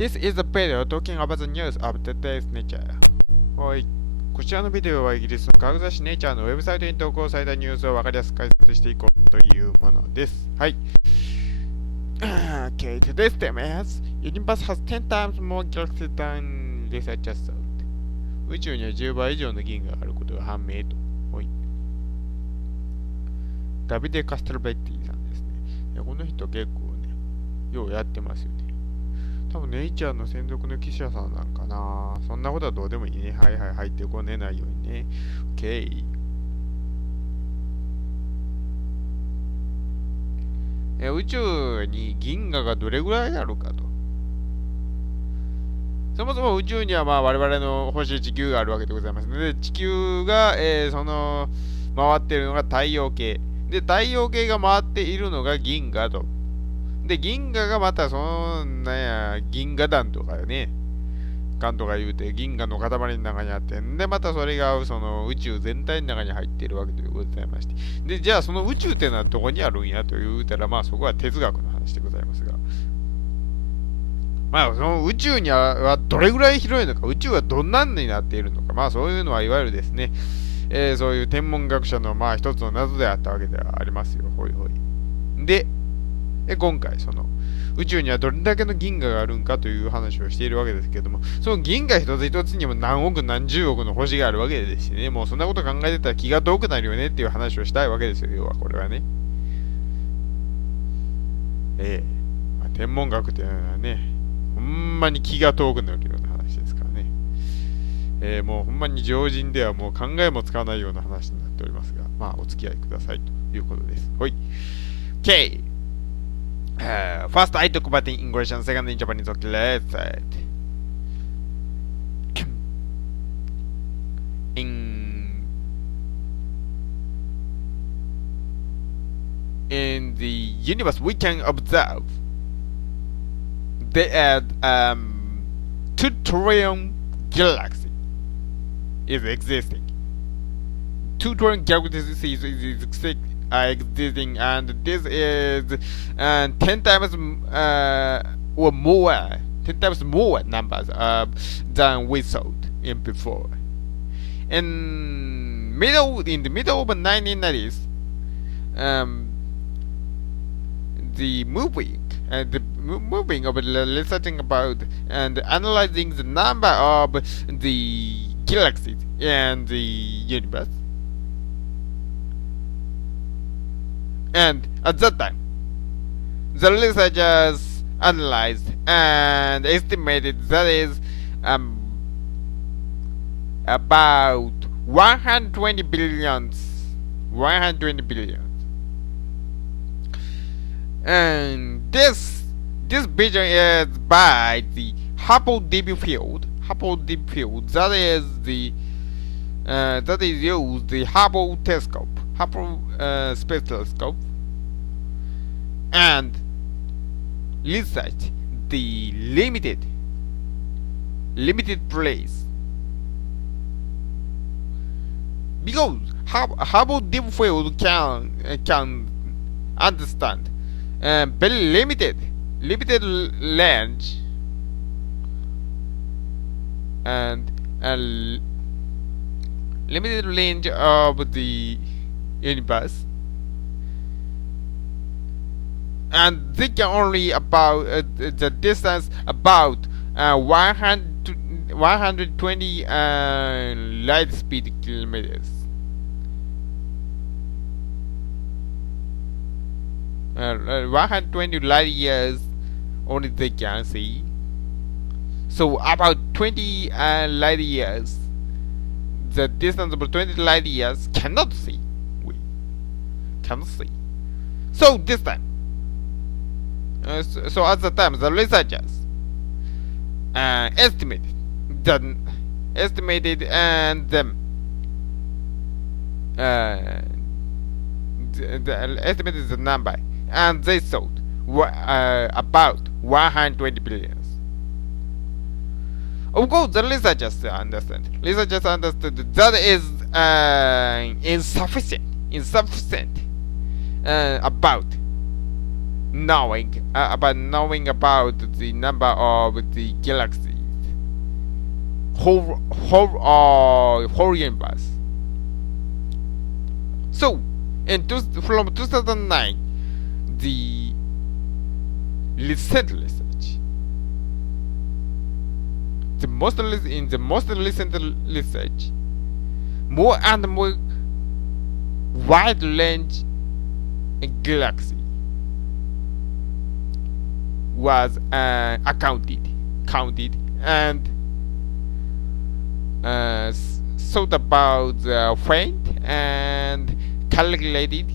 This is a video talking about the news of today's nature. はい。こちらのビデオはイギリスの科学雑誌ネイチャーのウェブサイトに投稿されたニュースを分かりやすく解説していこうというものです。はい。Okay, today's theme is Universe has 10 times more galaxies than researchers thought. 宇宙には10倍以上の銀河があることが判明と。はい。ダビデ・カステルベッティさんですね。この人結構ね、ようやってますよね。多分ネイチャーの専属の記者さんなんかな。そんなことはどうでもいいね。はいはい、入ってこねないようにね。OK。宇宙に銀河がどれぐらいあるかと。そもそも宇宙にはまあ我々の星地球があるわけでございますので、地球が、その回っているのが太陽系。で、太陽系が回っているのが銀河と。で、銀河がまたそんなや、銀河団とかね、かんとか言うて、銀河の塊の中にあって、で、またそれがその宇宙全体の中に入っているわけでございまして。で、じゃあその宇宙っていうのはどこにあるんやと言うたら、まあそこは哲学の話でございますが。まあその宇宙にはどれぐらい広いのか、宇宙はどんなんになっているのか、まあそういうのはいわゆるですね、そういう天文学者のまあ一つの謎であったわけではありますよ、ほいほい。で、今回その宇宙にはどれだけの銀河があるんかという話をしているわけですけれども、その銀河一つ一つにも何億何十億の星があるわけですしね、もうそんなこと考えてたら気が遠くなるよねっていう話をしたいわけですよ、要はこれはね。まあ、天文学っていうのはね、ほんまに気が遠くなるような話ですからね。もうほんまに常人ではもう考えもつかないような話になっておりますが、まあお付き合いくださいということです。はい。OK。First I talk about in English and second in Japanese. Okay, let's start. In the universe, we can observe there are 2 trillion galaxies is existing. 2 trillion galaxies is existing, and this is 10 times or more, 10 times more numbers than we thought in before. In the middle of the 1990s, the moving of researching about and analyzing the number of the galaxies in the universe. And at that time, the researchers analyzed and estimated that is about 120 billion. And this vision is by the Hubble Deep Field. That is used the Hubble telescope, Hubble space telescope, and research the limited place, because Hubble Deep Field can understand very limited range and limited range of the universe, and they can only about the distance about 120 light speed kilometers. 120 light years only they can see. So about 20 light years, the distance of 20 light years cannot see. We cannot see. So this time, so at the time, the researchers estimated and estimated the number, and they thought about 120 billion. Of course, the researchers understood that is insufficient about knowing about the number of the galaxies, whole universe. So, from 2009, the recent research, in the most recent research, more and more wide range galaxy was counted, and thought about the fate and calculated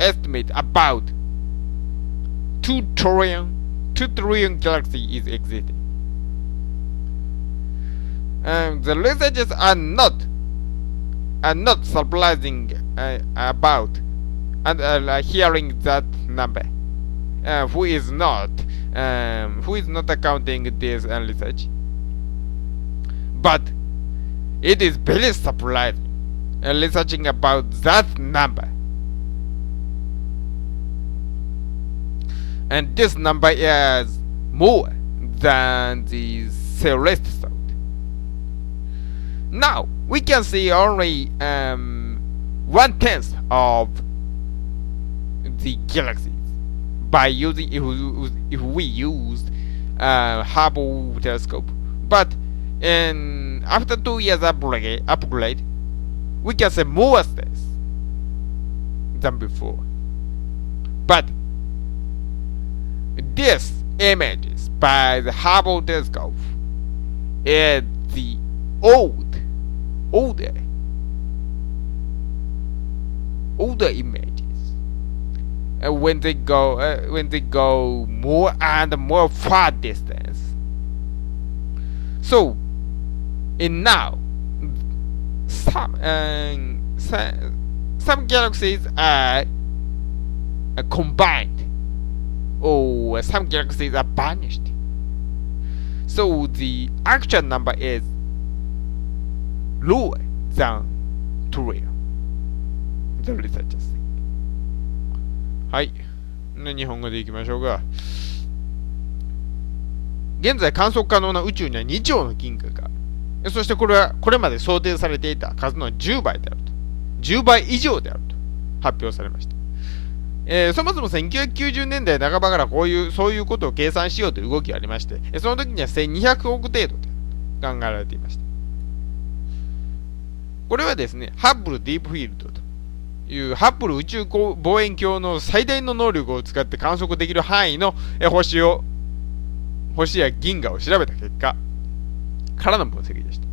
estimate about 2 trillion galaxies existing. The researchers are not surprising about and hearing that number. Who is not accounting this research? But it is very surprising researching about that number. And this number is more than the theorist thought. Now we can see only 1/10 of the galaxies by using if we used Hubble telescope. But after 2 years upgrade, we can see more stars than before. But this images by the Hubble telescope is the older images. When they go more and more far distance. So, and now some galaxies are combined, or some galaxies are vanished. So the actual number is lower than trillion. The researchers think. はい。日本語でいきましょうか。現在観測可能な宇宙には2兆の銀河がある。そしてこれはこれまで想定されていた数の10倍であると。10倍以上であると発表されました。そもそも1990年代半ばからそういうことを計算しようという動きがありまして、その時には1200億程度と考えられていました。これはですね、ハッブルディープフィールドというハッブル宇宙望遠鏡の最大の能力を使って観測できる範囲の星や銀河を調べた結果からの分析でした。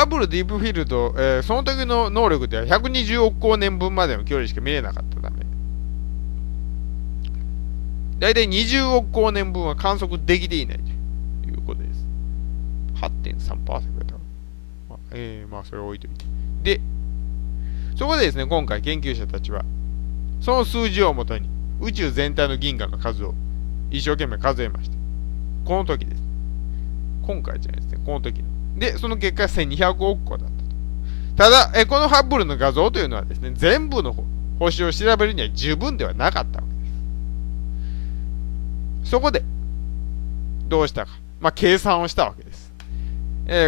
ハッブルディープフィールド、その時の能力では120億光年分までの距離しか見れなかったため、だいたい20億光年分は観測できていないということです。8.3% だった。まあそれを置いといて。で、そこでですね、今回研究者たちはその数字をもとに宇宙全体の銀河の数を一生懸命数えました。この時です。今回じゃないですね、この時の。で、その結果1200億個だったと。ただ、このハッブルの画像というのはですね、全部の星を調べるには十分ではなかったわけです。そこで、どうしたか。計算をしたわけです。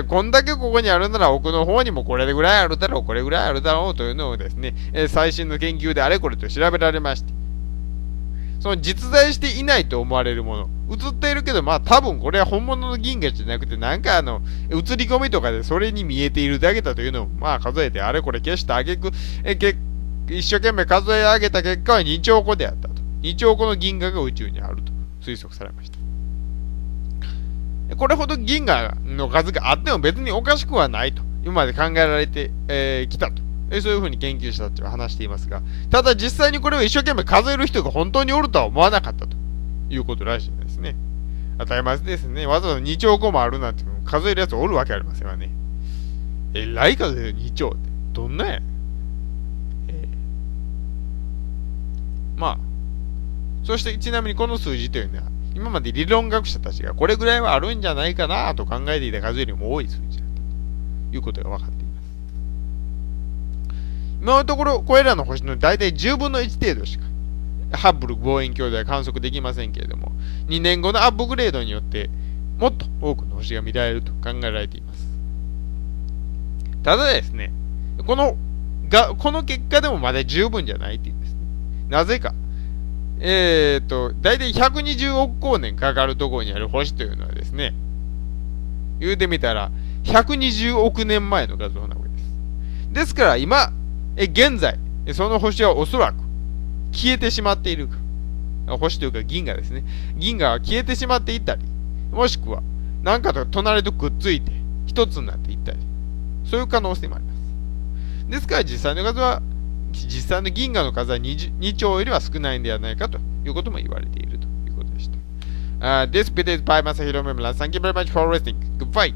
こんだけここにあるなら奥の方にもこれぐらいあるだろう、これぐらいあるだろうというのをですね、最新の研究であれこれと調べられまして、その実在していないと思われるもの、映っているけど、多分これは本物の銀河じゃなくて、なんか映り込みとかでそれに見えているだけだというのを、数えてあれこれ消したあげく、一生懸命数え上げた結果は2兆個であったと。2兆個の銀河が宇宙にあると推測されました。これほど銀河の数があっても別におかしくはないと、今まで考えられてきたと。そういうふうに研究者たちは話していますが、ただ実際にこれを一生懸命数える人が本当におるとは思わなかったということらしいですね。当たり前ですね。わざわざ2兆個もあるなんて数えるやつおるわけありませんわね。来数える2兆ってどんなや。そしてちなみにこの数字というのは今まで理論学者たちがこれぐらいはあるんじゃないかなと考えていた数よりも多い数字だったということが分かっています。今のところ、これらの星の大体10分の1程度しか、ハッブル望遠鏡では観測できませんけれども、2年後のアップグレードによって、もっと多くの星が見られると考えられています。ただですね、この結果でもまだ十分じゃないっていうんですね。なぜか。大体120億光年かかるところにある星というのはですね、言うてみたら、120億年前の画像なわけです。ですから今、現在、その星はおそらく消えてしまっているか。星というか銀河ですね。銀河が消えてしまっていたり、もしくは何かと隣とくっついて一つになっていったり、そういう可能性もあります。ですから実際の銀河の数は 2兆よりは少ないんではないかということも言われているということでした。This bit is by Masahiro Memla. Thank you very much for listening. Goodbye.